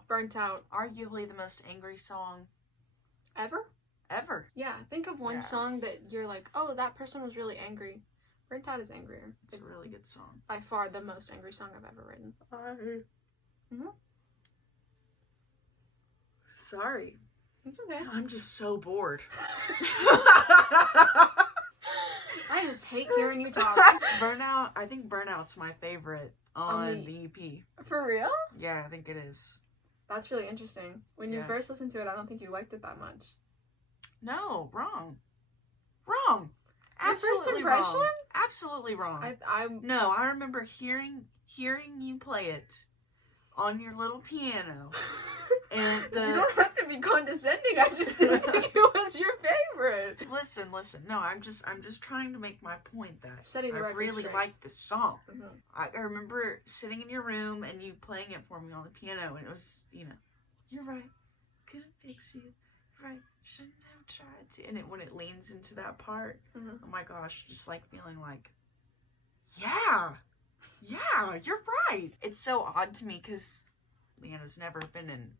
out. Burnt Out. Arguably the most angry song Ever? ever. Yeah, think of one song that you're like, oh, that person was really angry. Burnt Out is angrier. It's a really good song. By far the most angry song I've ever written. Sorry. It's okay. I'm just so bored. I just hate hearing you talk. Burnout, I think Burnout's my favorite on the EP. For real? Yeah, I think it is. That's really interesting. When you first listened to it, I don't think you liked it that much. No, wrong. Wrong. Your first impression? Wrong. Absolutely wrong. I remember hearing you play it on your little piano. And you don't have to be condescending. I just didn't think it was your favorite. Listen. No, I'm just trying to make my point that Setting the I record really straight. like this song. Mm-hmm. I remember sitting in your room and you playing it for me on the piano, and it was, you're right, couldn't fix you, right, shouldn't have tried to. And when it leans into that part, oh my gosh, just like feeling like, yeah, you're right. It's so odd to me because Leanna's never been in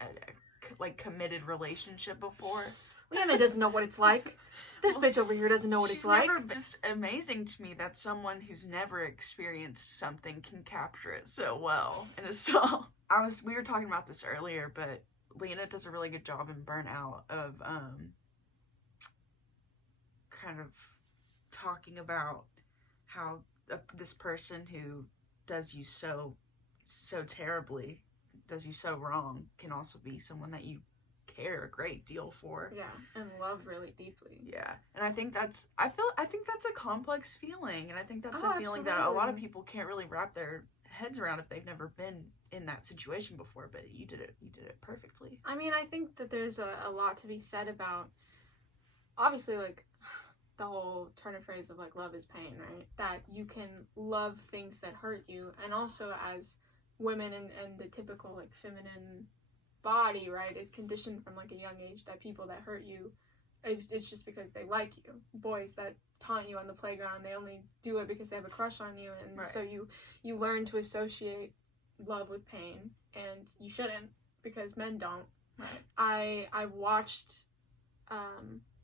a committed relationship before. Leanna doesn't know what it's like. This bitch over here doesn't know what it's like. It's just amazing to me that someone who's never experienced something can capture it so well in a song. We were talking about this earlier, but Leanna does a really good job in Burnout of kind of talking about how this person who does you so terribly, does you so wrong, can also be someone that you care a great deal for. Yeah, and love really deeply. Yeah, and I think that's a complex feeling, and I think that's a feeling that a lot of people can't really wrap their heads around if they've never been in that situation before. But you did it perfectly. I mean, I think that there's a lot to be said about, obviously, like, the whole turn of phrase of, like, love is pain, right? That you can love things that hurt you, and also as women and the typical, like, feminine body, right, is conditioned from, like, a young age that people that hurt you, it's just because they like you. Boys that taunt you on the playground, they only do it because they have a crush on you, and so you learn to associate love with pain, and you shouldn't, because men don't. Right. I watched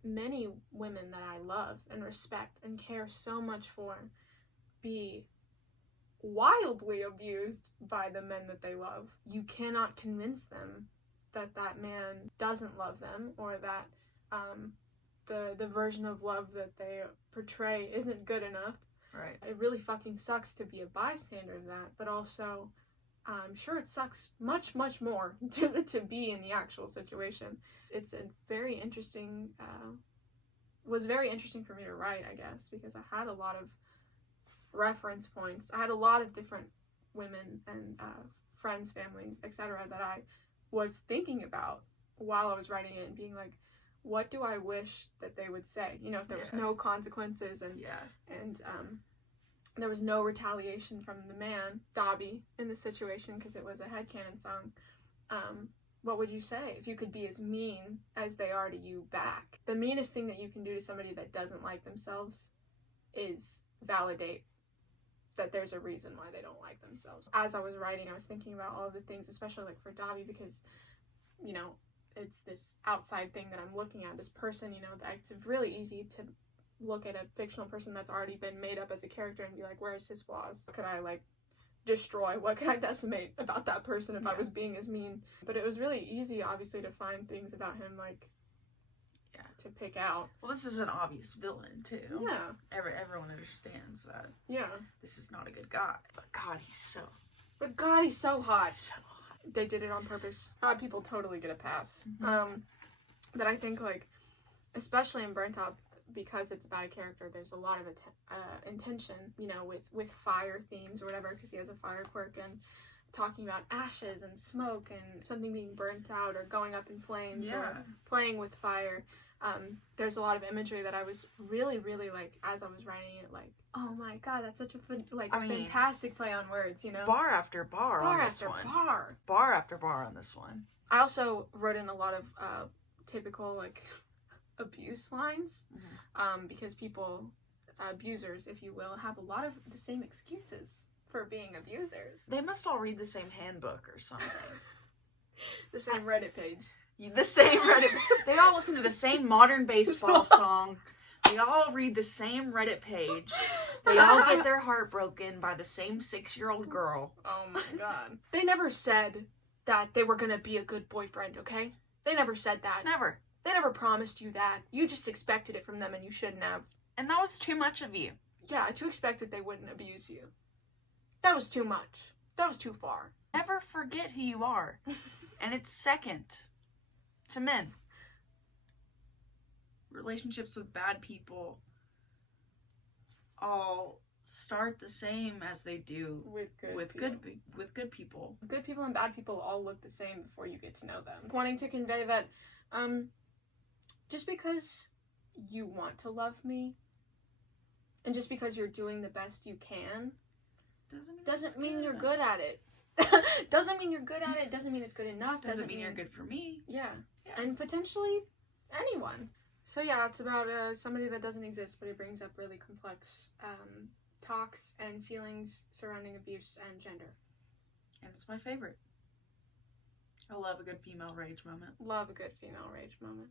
many women that I love and respect and care so much for be wildly abused by the men that they love. You cannot convince them that that man doesn't love them, or that the version of love that they portray isn't good enough. Right. It really fucking sucks to be a bystander of that, but also I'm sure it sucks much more to be in the actual situation. It's a very interesting was very interesting for me to write, I guess, because I had a lot of reference points. I had a lot of different women and friends, family, etc. that I was thinking about while I was writing it, and being like, what do I wish that they would say? If there was no consequences and there was no retaliation from the man, Dobby, in the situation, because it was a headcanon song. What would you say if you could be as mean as they are to you back? The meanest thing that you can do to somebody that doesn't like themselves is validate that there's a reason why they don't like themselves. As I was writing, I was thinking about all of the things, especially like for Dobby, because, it's this outside thing that I'm looking at, this person, that it's really easy to look at a fictional person that's already been made up as a character and be like, where's his flaws? What could I, destroy? What could I decimate about that person if I was being as mean? But it was really easy, obviously, to find things about him, to pick out. Well, this is an obvious villain, too. Yeah. Everyone understands that. Yeah. This is not a good guy. But God, he's so hot. So hot. They did it on purpose. People totally get a pass. Mm-hmm. But I think, especially in Burnt Out, because it's about a character, there's a lot of intention, with fire themes or whatever, because he has a fire quirk, and talking about ashes and smoke and something being burnt out or going up in flames or playing with fire. There's a lot of imagery that I was really, really, as I was writing it, oh my god, that's such a fantastic play on words, Bar after bar on this one. Bar after bar on this one. I also wrote in a lot of typical, abuse lines, because people, abusers, if you will, have a lot of the same excuses for being abusers. They must all read the same handbook or something. The same Reddit page. The same Reddit. They all listen to the same modern baseball song. They all read the same Reddit page. They all get their heart broken by the same 6-year-old girl. Oh my god. They never said that they were gonna be a good boyfriend, okay? They never said that. Never. They never promised you that. You just expected it from them and you shouldn't have. And that was too much of you. Yeah, to expect that they wouldn't abuse you. That was too much. That was too far. Never forget who you are. And it's second to men. Relationships with bad people all start the same as they do with good people. Good people and bad people all look the same before you get to know them. Wanting to convey that just because you want to love me and just because you're doing the best you can doesn't mean you're good at it. Doesn't mean you're good at it. Doesn't mean it's good enough. Doesn't mean you're good for me. Yeah. And potentially anyone. So yeah, it's about somebody that doesn't exist, but it brings up really complex talks and feelings surrounding abuse and gender. And it's my favorite. I love a good female rage moment. Love a good female rage moment.